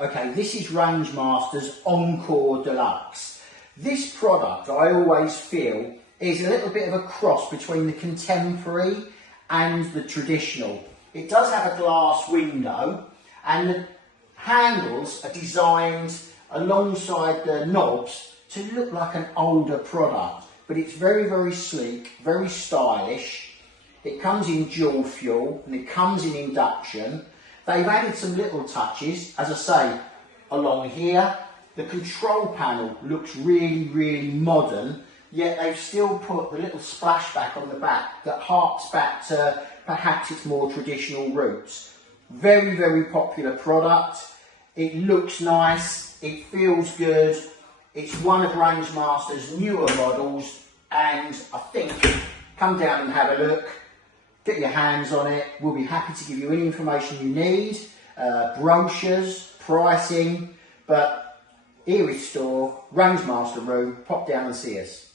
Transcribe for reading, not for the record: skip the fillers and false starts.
Okay, this is Rangemaster's Encore Deluxe. This product, I always feel, is a little bit of a cross between the contemporary and the traditional. It does have a glass window, and the handles are designed alongside the knobs to look like an older product, but it's very, very sleek, very stylish. It comes in dual fuel and it comes in induction. They've added some little touches, as I say, along here. The control panel looks really, really modern, yet they've still put the little splashback on the back that harks back to perhaps its more traditional roots. Very, very popular product. It looks nice, it feels good. It's one of Rangemaster's newer models, and I think come down and have a look, get your hands on it. We'll be happy to give you any information you need, brochures, pricing, but Erith store, Rangemaster room, pop down and see us.